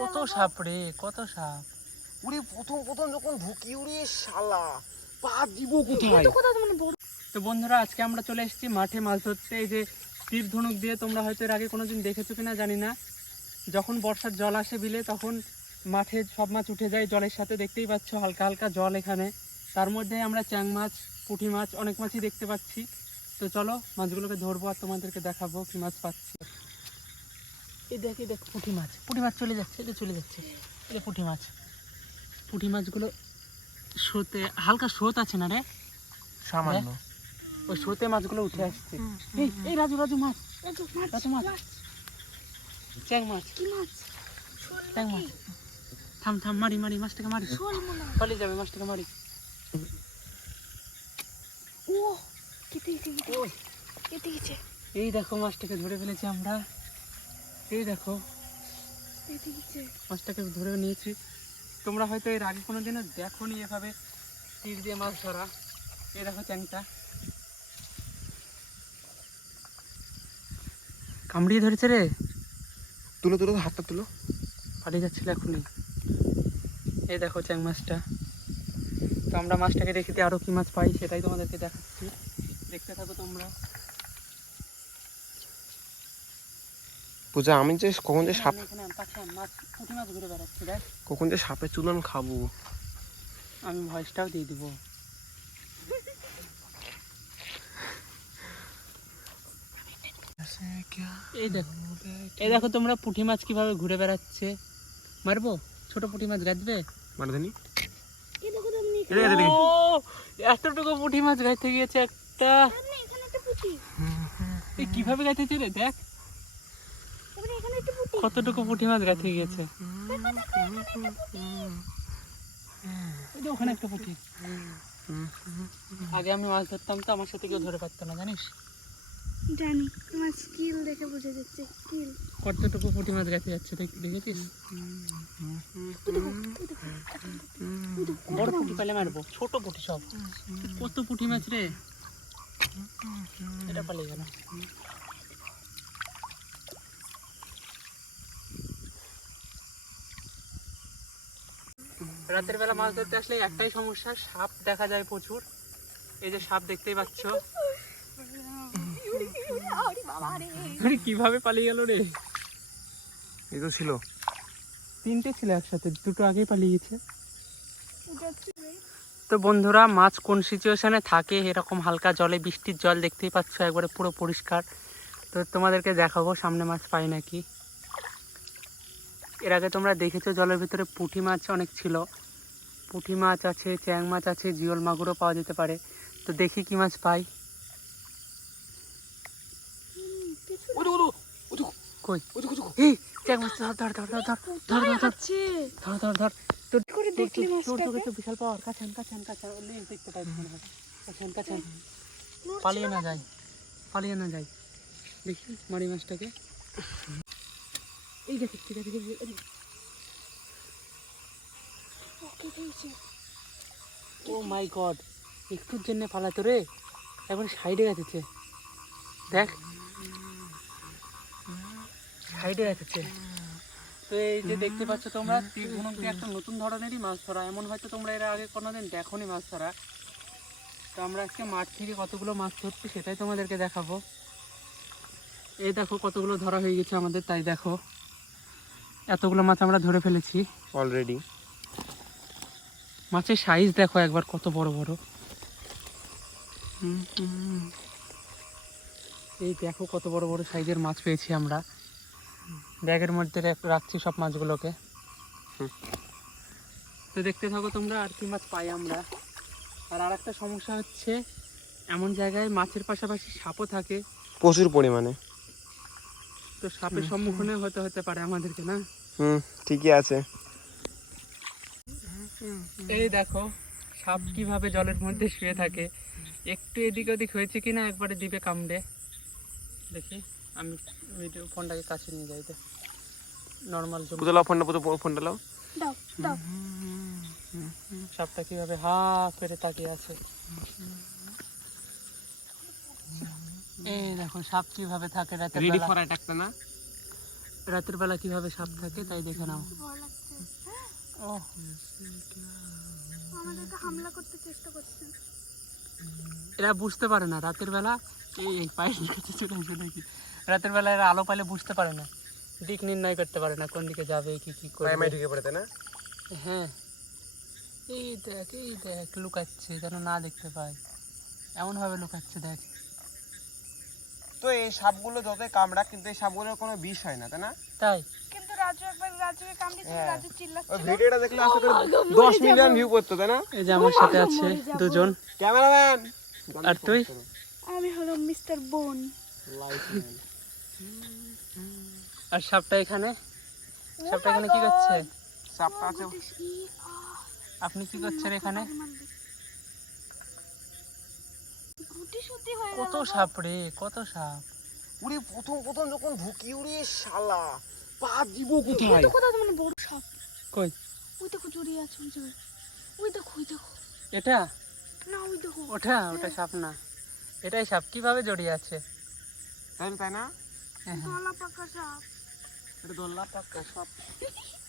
কত সাপ রে কত সাপ। উড়ি প্রথম প্রথম যখন ঢুকি উড়ি শালা পা দিব কোথায়? তো বন্ধুরা আজকে আমরা চলে এসেছি মাঠে মাছ ধরতে। এই যে তীর ধনুক দিয়ে তোমরা হয়তো এর আগে কোনোদিন দেখেছ কিনা জানি না। যখন বর্ষার জল আসে বিলে তখন মাঠে সব মাছ উঠে যায় জলের সাথে দেখতেই পাচ্ছ হালকা হালকা জল এখানে। তার মধ্যে আমরা চ্যাং মাছ পুঁটি মাছ অনেক মাছই দেখতে পাচ্ছি। তো চলো মাছগুলোকে ধরবো আর তোমাদেরকে দেখাবো কি মাছ পাচ্ছি। এই দেখ দেখ পুঁটি মাছ। পুঁটি মাছ চলে যাচ্ছে এটা চলে যাচ্ছে। এটা পুঁটি মাছ। পুঁটি মাছগুলো স্রোতে হালকা স্রোত আছে না রে? সামান্য। ওই স্রোতে মাছগুলো উঠে আসছে। এই এই রাজু রাজু মাছ। রাজু মাছ চ্যাং মাছ। চ্যাং মাছ। থাম থাম মারি মারি মাছটাকে মারি। পালিয়ে যাবে মাছটাকে মারি। ওই, এই দেখো মাছটাকে ধরে ফেলেছি আমরা। এই দেখো। মাছটাকে ধরে নিয়েছি। তোমরা হয়তো এর আগে কোনো দিনও দেখো নি এভাবে তীর দিয়ে মাছ ধরা। এই দেখো চ্যাংটা। কামড়িয়ে ধরেছে রে। তুলো তুলো হাতটা তুলো। পালিয়ে যাচ্ছিল এখনই। এই দেখো চ্যাং মাছটা। তো আমরা মাছটাকে রেখে দিয়ে আরও কি মাছ পাই সেটাই তোমাদেরকে দেখাচ্ছি। দেখতে থাকো তোমরা। পূজা আমি যে কখন যে সাপ এখানে, এখানে আন, পাশে আন, মাছ পুঁটি মাছ ঘুরে বেড়াচ্ছে দেখ। কখন যে সাপের চুলন খাব। আমি ভয়েসটাও দিয়ে দিব। এই দেখো তোমরা পুঁটি মাছ কীভাবে ঘুরে বেড়াচ্ছে। মারবো? ছোট পুঁটি মাছ গাছবে? মারধানি। এতটুকু পুঁটি মাছ গাইতে গিয়েছে একটা। কীভাবে গাইতেছে রে দেখ। কতটুকু পুঁটি মাছ গাইতে গিয়েছে? ওখানে একটা পুঁটি। আগে আমি মাছ ধরতাম তো আমার সাথে কেউ ধরে পারতো না জানিস? জানি তোমার স্কিল দেখে বোঝা যাচ্ছে স্কিল কতটুকু পুঁটি মাছ গাইতে যাচ্ছে দেখ দেখেছিস? বড় পুঁটি পেলে মারবো ছোট পুঁটি সব। কত পুঁটি মাছ রে? এটা পালিয়ে গেল। রাতের বেলা মাছ ধরতে আসলে একটাই সমস্যা সাপ দেখা যায় প্রচুর। এই যে সাপ দেখতেই পাচ্ছ। আরে কীভাবে পালিয়ে গেল রে? এই তো ছিল। তিনটে ছিল একসাথে দুটো আগেই পালিয়ে গেছে তো বন্ধুরা মাছ কোন সিচুয়েশনে থাকে? এরকম হালকা জলে বৃষ্টির জল দেখতেই পাচ্ছ একবারে পুরো পরিষ্কার। তো তোমাদেরকে দেখাবো সামনে মাছ পাই নাকি? এর আগে তোমরা দেখেছ জলের ভিতরে পুঁটি মাছ অনেক ছিল। পুঁটি মাছ আছে চ্যাং মাছ আছে জিওল মাগুরও পাওয়া যেতে পারে। তো দেখি কি মাছ পাই। কই? এই চ্যাং মাছ ধর ধর ধর ধর ধর ধর ধর ধর। ধর ধর ধর। তোর করে দেখলি তোর- তোর তো বিশাল পাওয়ার। দেখতে পাই মনে হয় পালিয়ে না যায় পালিয়ে না যায় দেখি মারি মাছটাকে। এই দেখি ঠিক আছে ও মাই গড একটুর জন্য পালাতো রে। এখন সাইডে গেছে। দেখ। সাইডে গেছে। তো এই যে দেখতে পাচ্ছ তোমরা তীরধনুক একটা নতুন ধরনেরই মাছ ধরা। এমন হয়তো তোমরা এর আগে কোনোদিন দেখোনি মাছ ধরা। তো আমরা আজকে মাঠ থেকে কতগুলো মাছ ধরছি সেটাই তোমাদেরকে দেখাবো। এই দেখো কতগুলো ধরা হয়ে গেছে আমাদের তাই দেখো। এতগুলো মাছ আমরা ধরে ফেলেছি। অলরেডি মাছের সাইজ দেখো একবার কত বড় বড়। এই দেখো কত বড় বড় সাইজের মাছ পেয়েছি আমরা। ব্যাগের মধ্যে রাখছি সব মাছগুলোকে। হুম। তো দেখতে থাকো তোমরা আর কি মাছ পাই আমরা। আর আরেকটা সমস্যা হচ্ছে এমন জায়গায় মাছের পাশাপাশি সাপও থাকে। প্রচুর পরিমাণে। তো সাপের সম্মুখীন হতে হতে পারে আমাদেরকে না? হুম ঠিকই আছে। এই দেখো সাপ কীভাবে জলের মধ্যে শুয়ে থাকে। একটু এদিক ওদিক হয়েছে কিনা একবারে দিবে কামড়ে। দেখি আমি ভিডিও ফোনটাকে কাছে নিয়ে যাই নর্মাল পূজা লাও ফোনটা পূজা ফোনটা লাও। দাও দাও। সাপটা কীভাবে হা করে তাকিয়ে আছে। এই দেখো সাপ কীভাবে থাকে রাতের রেডি ফর অ্যাটাক না? রাতের বেলা কীভাবে সাপ থাকে তাই দেখে নাও। ও হামলা করতে চেষ্টা করছে। এরা বুঝতে পারে না রাতের বেলা এই পায়ের কাছে চলে আসে নাকি রাতের বেলা এরা আলো পাইলে বুঝতে পারে না। দিক নির্ণয় করতে পারে না কোন দিকে যাবে কি কি করবে। ঢুকে পড়ে না? হ্যাঁ। এই দেখ এই দেখ লুকাচ্ছে যেন না দেখতে পায়। এমন ভাবে লুকাচ্ছে দেখ। তো এই সাপগুলো যতই কামড়া কিন্তু এই সাপগুলোর কোনো বিষ হয় না তাই না? তাই। কিন্তু রাজু একবার রাজুকে কামড়েছিল হ্যাঁ। রাজু চিল্লাচ্ছিল। ওই ভিডিওটা দেখলে আশা করি দশ মিলিয়ন ভিউ করতো তাই না? এই যে আমার সাথে আছে দুজন। ক্যামেরাম্যান! আর তুই? আমি হলো মিস্টার বোন। আর সাপটা এখানে? সাপটা এখানে কি করছে? সাপটা আছে। আপনি কি করছেন এখানে? গুটি সুটি হয়ে কত সাপ রে কত সাপ। উড়ি প্রথম প্রথম যখন ঢুকি উড়ি শালা পা দিব কোথায়? কোথায় মানে বড় সাপ। কই? ওই দেখো জড়িয়ে আছে ওই জায়গায় ওই দেখো ওই দেখো। এটা? না ওই দেখো। ওটা ওটা সাপ না। এটাই সাপ কীভাবে জড়িয়ে আছে? তাই না, তাই না? হ্যাঁ হ্যাঁ। গলা পাকা সাপ। এটা দোল্লা পাক্কা সাপ।